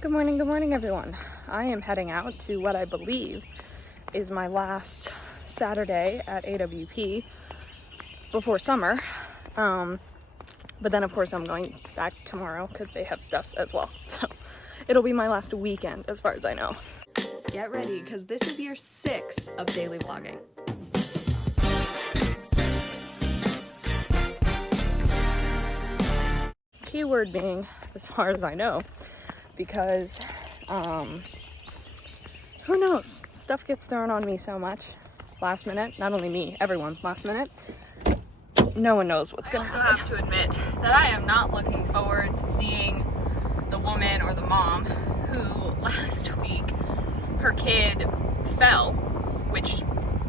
Good morning, everyone. I am heading out to what I believe is my last Saturday at AWP before summer. But then, of course, I'm going back tomorrow because they have stuff as well. So it'll be my last weekend as far as I know. Get ready, because this is year 6 of daily vlogging. Keyword being, as far as I know, because who knows? Stuff gets thrown on me so much last minute. Not only me, everyone last minute. No one knows what's going to happen. I also have to admit that I am not looking forward to seeing the woman or the mom who last week her kid fell, which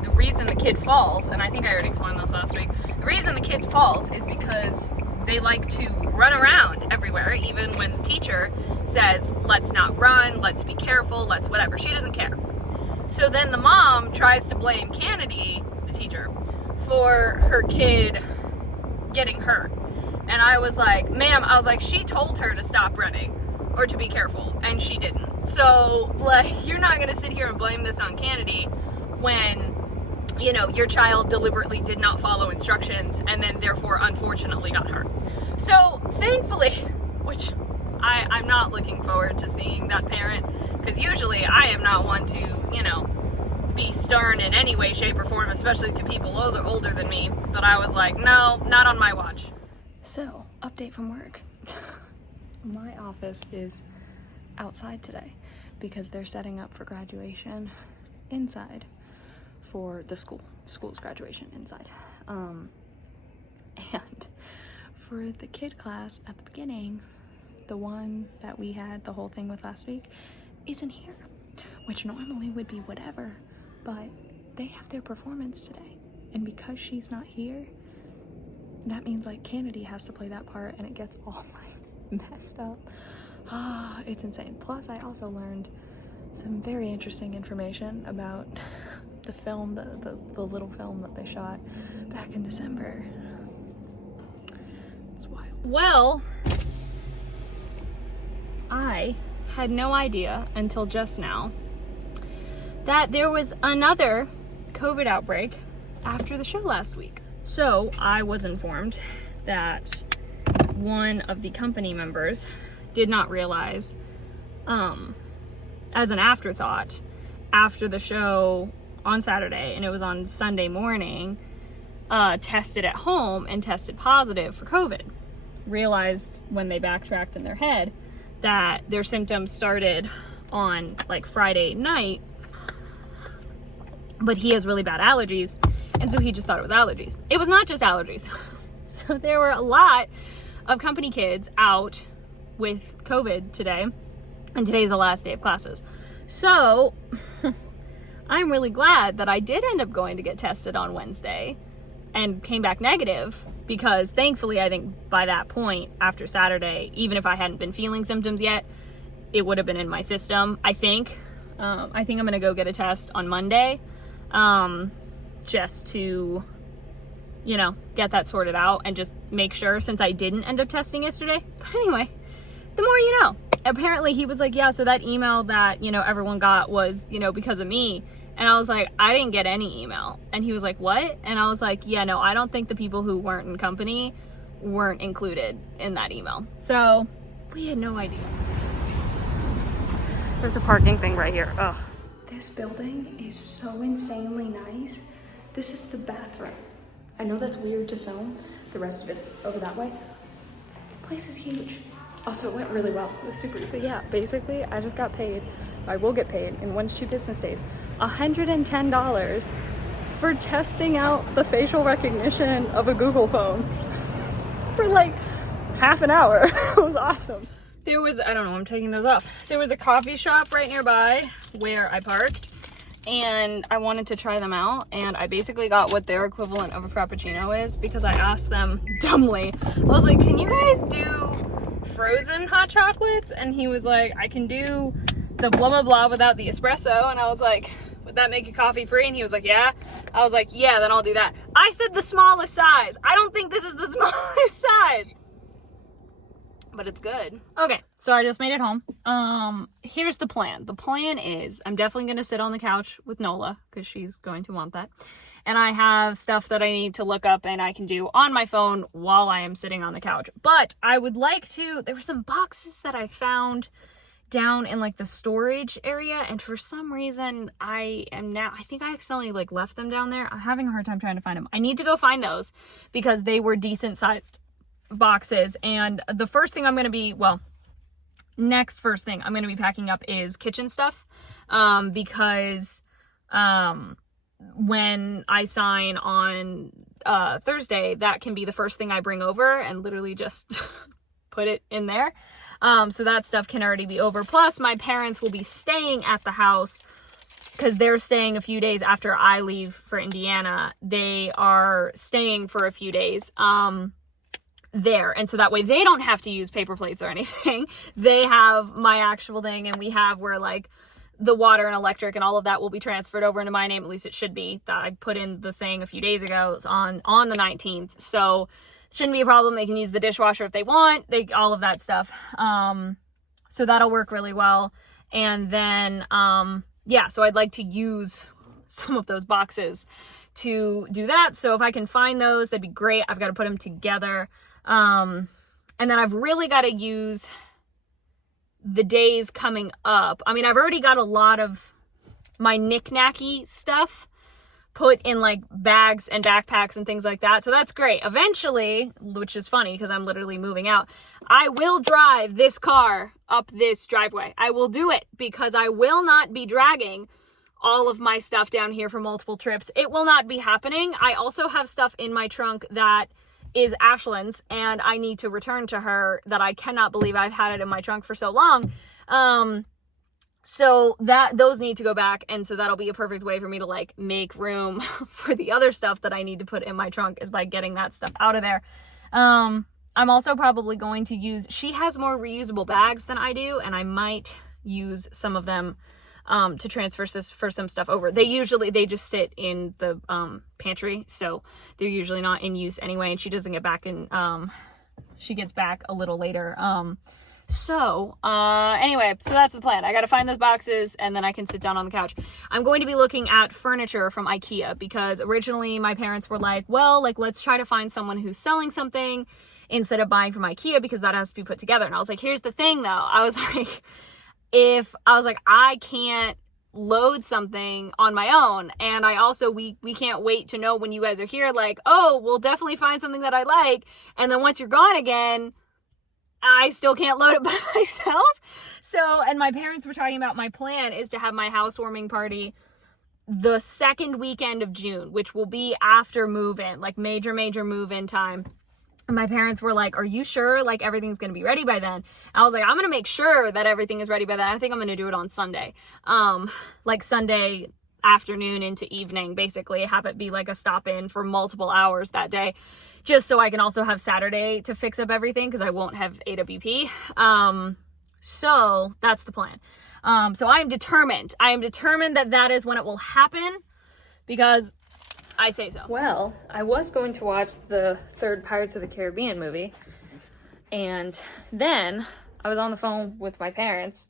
the reason the kid falls, and I think I already explained this last week, the reason the kid falls is because they like to run around everywhere, even when the teacher says, let's not run, let's be careful, let's whatever. She doesn't care. So then the mom tries to blame Kennedy, the teacher, for her kid getting hurt. And I was like, ma'am, I was like, she told her to stop running or to be careful, and she didn't. So, like, you're not gonna sit here and blame this on Kennedy when, you know, your child deliberately did not follow instructions and then therefore unfortunately got hurt. So thankfully, which I'm not looking forward to seeing that parent, because usually I am not one to, you know, be stern in any way, shape, or form, especially to people older than me. But I was like, no, not on my watch. So, update from work. My office is outside today because they're setting up for graduation inside. For the school's graduation inside. And for the kid class at the beginning, the one that we had the whole thing with last week isn't here, which normally would be whatever, but they have their performance today. And because she's not here, that means like Kennedy has to play that part and it gets all like messed up. It's insane. Plus I also learned some very interesting information about the film, the little film that they shot back in December. It's wild. Well, I had no idea until just now that there was another COVID outbreak after the show last week. So I was informed that one of the company members did not realize, as an afterthought, after the show on Saturday, and it was on Sunday morning, tested at home and tested positive for COVID. Realized when they backtracked in their head that their symptoms started on like Friday night, but he has really bad allergies, and so he just thought it was allergies. It was not just allergies. So there were a lot of company kids out with COVID today, and today's the last day of classes. So I'm really glad that I did end up going to get tested on Wednesday and came back negative, because thankfully I think by that point after Saturday, even if I hadn't been feeling symptoms yet, it would have been in my system. I think I'm gonna go get a test on Monday, just to, you know, get that sorted out and just make sure, since I didn't end up testing yesterday. But anyway, the more you know. Apparently he was like, yeah, so that email that, you know, everyone got was, you know, because of me. And I was like, I didn't get any email. And he was like, what? And I was like, yeah, no, I don't think the people who weren't in company weren't included in that email. So we had no idea. There's a parking thing right here. Ugh. This building is so insanely nice. This is the bathroom. I know that's weird to film. The rest of it's over that way. The place is huge. Also, it went really well. It was super. So yeah, basically, I just got paid. I will get paid in 1 to 2 business days, $110 for testing out the facial recognition of a Google phone for like half an hour. It was awesome. There was, I don't know, I'm taking those off. There was a coffee shop right nearby where I parked, and I wanted to try them out, and I basically got what their equivalent of a Frappuccino is, because I asked them dumbly, I was like, can you guys do frozen hot chocolates? And he was like, I can do the blah blah blah without the espresso. And I was like, would that make it coffee free? And he was like, yeah. I was like, yeah, then I'll do that. I said the smallest size. I don't think this is the smallest size. but it's good. Okay, so I just made it home. Here's the plan. The plan is I'm definitely going to sit on the couch with Nola because she's going to want that. And I have stuff that I need to look up and I can do on my phone while I am sitting on the couch. But I would like to, there were some boxes that I found down in like the storage area, and for some reason I think I accidentally like left them down there. I'm having a hard time trying to find them. I need to go find those because they were decent sized boxes. And the first thing I'm going to be, first thing I'm going to be packing up is kitchen stuff, because when I sign on Thursday, that can be the first thing I bring over and literally just put it in there. So that stuff can already be over. Plus, my parents will be staying at the house because they're staying a few days after I leave for Indiana. They are staying for a few days there. And so that way they don't have to use paper plates or anything. They have my actual thing, and we have where like the water and electric and all of that will be transferred over into my name. At least it should be. That I put in the thing a few days ago. It's on the 19th. So shouldn't be a problem. They can use the dishwasher if they want, all of that stuff. So that'll work really well. And then, so I'd like to use some of those boxes to do that. So if I can find those, that'd be great. I've got to put them together. And then I've really got to use the days coming up. I mean, I've already got a lot of my knick-knacky stuff put in like bags and backpacks and things like that. So that's great. Eventually, which is funny because I'm literally moving out, I will drive this car up this driveway. I will do it because I will not be dragging all of my stuff down here for multiple trips. It will not be happening. I also have stuff in my trunk that is Ashlyn's and I need to return to her that I cannot believe I've had it in my trunk for so long. So those need to go back, and so that'll be a perfect way for me to like make room for the other stuff that I need to put in my trunk is by getting that stuff out of there. I'm also probably going to use, she has more reusable bags than I do, and I might use some of them to transfer for some stuff over. They just sit in the pantry, so they're usually not in use anyway, and she doesn't get back in, she gets back a little later. Anyway, so that's the plan. I got to find those boxes and then I can sit down on the couch. I'm going to be looking at furniture from IKEA because originally my parents were like, well, like, let's try to find someone who's selling something instead of buying from IKEA because that has to be put together. And I was like, here's the thing though. I was like, I can't load something on my own. And I also, we can't wait to know when you guys are here, like, oh, we'll definitely find something that I like. And then once you're gone again, I still can't load it by myself. So, and my parents were talking about my plan is to have my housewarming party the second weekend of June, which will be after move-in, like major move-in time. And my parents were like, are you sure like everything's going to be ready by then? And I was like, I'm going to make sure that everything is ready by then. I think I'm going to do it on Sunday. Like Sunday afternoon into evening, basically have it be like a stop in for multiple hours that day, just so I can also have Saturday to fix up everything because I won't have AWP. So that's the plan. So I am determined that is when it will happen because I say so. Well, I was going to watch the third Pirates of the Caribbean movie, and then I was on the phone with my parents,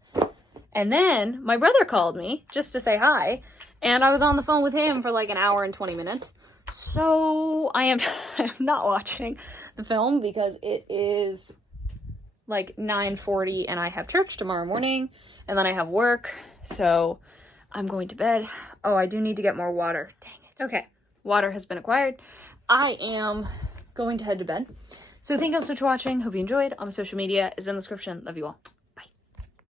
and then my brother called me just to say hi. And I was on the phone with him for like an hour and 20 minutes. So I am not watching the film because it is like 9:40 and I have church tomorrow morning and then I have work. So I'm going to bed. Oh, I do need to get more water. Dang it. Okay. Water has been acquired. I am going to head to bed. So thank you so much for watching. Hope you enjoyed. All my social media is in the description. Love you all.